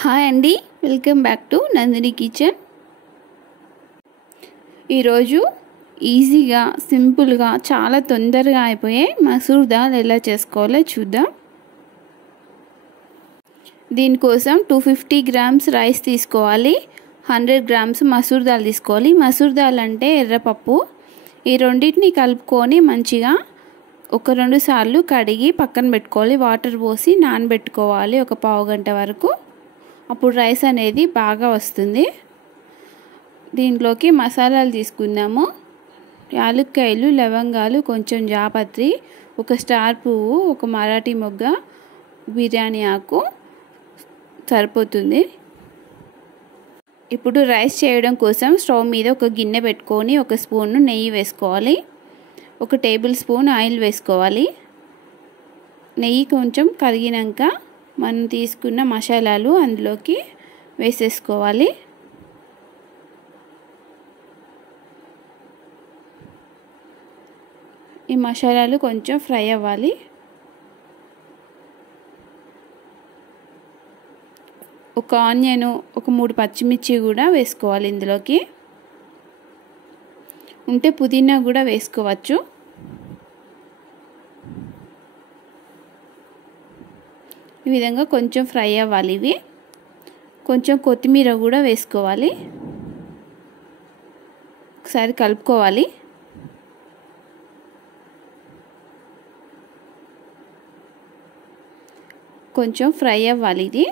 Hi అండి, welcome back to Nandini kitchen. ఈరోజు ఈజీగా సింపుల్గా చాలా తొందరగా అయిపోయే మసూర్ దాల్ ఎలా చేసుకోవాలో చూద్దాం. దీనికోసం 250 గ్రామ్స్ రైస్ తీసుకోవాలి, 100 గ్రామ్స్ మసూర్ దాల్ తీసుకోవాలి. మసూర్ దాల్ అంటే ఎర్రపప్పు. ఈ రెండింటిని కలుపుకొని మంచిగా ఒక 2 సార్లు కడిగి పక్కన పెట్టుకోవాలి. వాటర్ పోసి నానబెట్టుకోవాలి ఒక పావు గంట వరకు. అప్పుడు రైస్ అనేది బాగా వస్తుంది. దీంట్లోకి మసాలాలు తీసుకుందాము. యాలక్కాయలు, లవంగాలు, కొంచెం జాపత్రి, ఒక స్టార్ పువ్వు, ఒక మరాఠీ మొగ్గ, బిర్యానీ ఆకు సరిపోతుంది. ఇప్పుడు రైస్ చేయడం కోసం స్టవ్ మీద ఒక గిన్నె పెట్టుకొని ఒక స్పూన్ నెయ్యి వేసుకోవాలి. ఒక టేబుల్ స్పూన్ ఆయిల్ వేసుకోవాలి. నెయ్యి కొంచెం కరిగినాక మనం తీసుకున్న మసాలాలు అందులోకి వేసేసుకోవాలి. ఈ మసాలాలు కొంచెం ఫ్రై అవ్వాలి. ఒక ఆనియన్, ఒక 3 పచ్చిమిర్చి కూడా వేసుకోవాలి. ఇందులోకి ఉంటే పుదీనా కూడా వేసుకోవచ్చు. ఈ విధంగా కొంచెం ఫ్రై అవ్వాలి. ఇవి కొంచెం కొత్తిమీర కూడా వేసుకోవాలి. ఒకసారి కలుపుకోవాలి. కొంచెం ఫ్రై అవ్వాలి. ఇది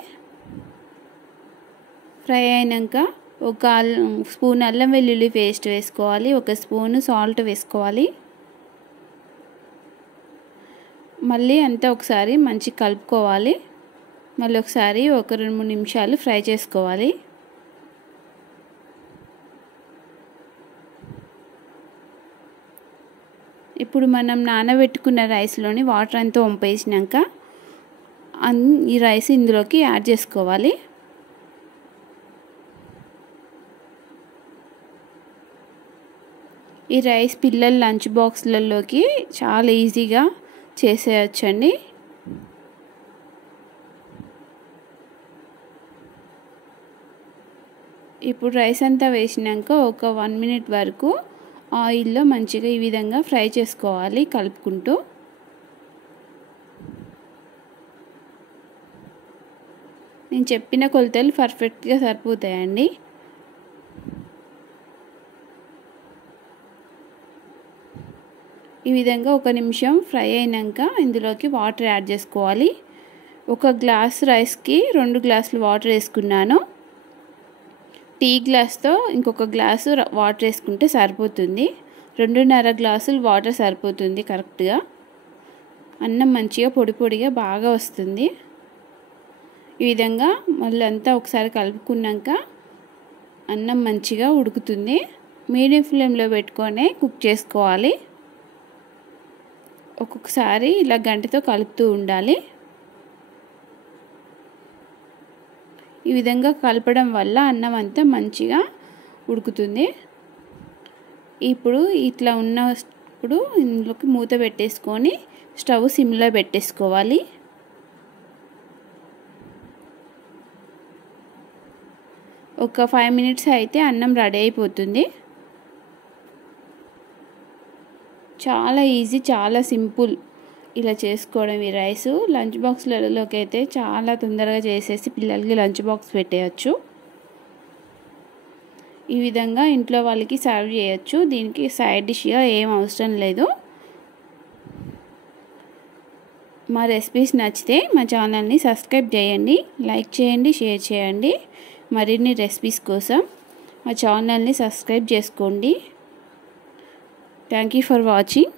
ఫ్రై అయినాక ఒక స్పూన్ అల్లం వెల్లుల్లి పేస్ట్ వేసుకోవాలి. ఒక స్పూన్ సాల్ట్ వేసుకోవాలి. మళ్ళీ అంతా ఒకసారి మంచి కలుపుకోవాలి. మళ్ళీ ఒకసారి ఒక 2-3 నిమిషాలు ఫ్రై చేసుకోవాలి. ఇప్పుడు మనం నానబెట్టుకున్న రైస్లోని వాటర్ అంతా వంపేసినాక ఈ రైస్ ఇందులోకి యాడ్ చేసుకోవాలి. ఈ రైస్ పిల్లల లంచ్ బాక్స్లలోకి చాలా ఈజీగా చేసేయచ్చండి. ఇప్పుడు రైస్ అంతా వేసినాక ఒక 1 మినిట్ వరకు ఆయిల్లో మంచిగా ఈ విధంగా ఫ్రై చేసుకోవాలి కలుపుకుంటూ. నేను చెప్పిన కొలతలు పర్ఫెక్ట్గా సరిపోతాయండి. ఈ విధంగా 1 నిమిషం ఫ్రై అయినాక ఇందులోకి వాటర్ యాడ్ చేసుకోవాలి. ఒక గ్లాస్ రైస్కి 2 గ్లాసులు వాటర్ వేసుకున్నాను. టీ గ్లాస్తో ఇంకొక గ్లాసు వాటర్ వేసుకుంటే సరిపోతుంది. 2.5 గ్లాసులు వాటర్ సరిపోతుంది కరెక్ట్గా. అన్నం మంచిగా పొడి పొడిగా బాగా వస్తుంది. ఈ విధంగా మళ్ళీ అంతా ఒకసారి కలుపుకున్నాక అన్నం మంచిగా ఉడుకుతుంది. మీడియం ఫ్లేమ్లో పెట్టుకొని కుక్ చేసుకోవాలి. ఒక్కొక్కసారి ఇలా గంటతో కలుపుతూ ఉండాలి. ఈ విధంగా కలపడం వల్ల అన్నం అంతా మంచిగా ఉడుకుతుంది. ఇప్పుడు ఇట్లా ఉన్నప్పుడు ఇందులోకి మూత పెట్టేసుకొని స్టవ్ సిమ్లో పెట్టేసుకోవాలి. ఒక 5 మినిట్స్ అయితే అన్నం రెడీ అయిపోతుంది. చాలా ఈజీ, చాలా సింపుల్ ఇలా చేసుకోవడం. ఈ రైస్ లంచ్ బాక్స్లలోకి అయితే చాలా తొందరగా చేసేసి పిల్లలకి లంచ్ బాక్స్ పెట్టేయచ్చు. ఈ విధంగా ఇంట్లో వాళ్ళకి సర్వ్ చేయొచ్చు. దీనికి సైడ్ డిష్గా ఏం అవసరం లేదు. మా రెసిపీస్ నచ్చితే మా ఛానల్ని సబ్స్క్రైబ్ చేయండి, లైక్ చేయండి, షేర్ చేయండి. మరిన్ని రెసిపీస్ కోసం మా ఛానల్ని సబ్స్క్రైబ్ చేసుకోండి. Thank you for watching.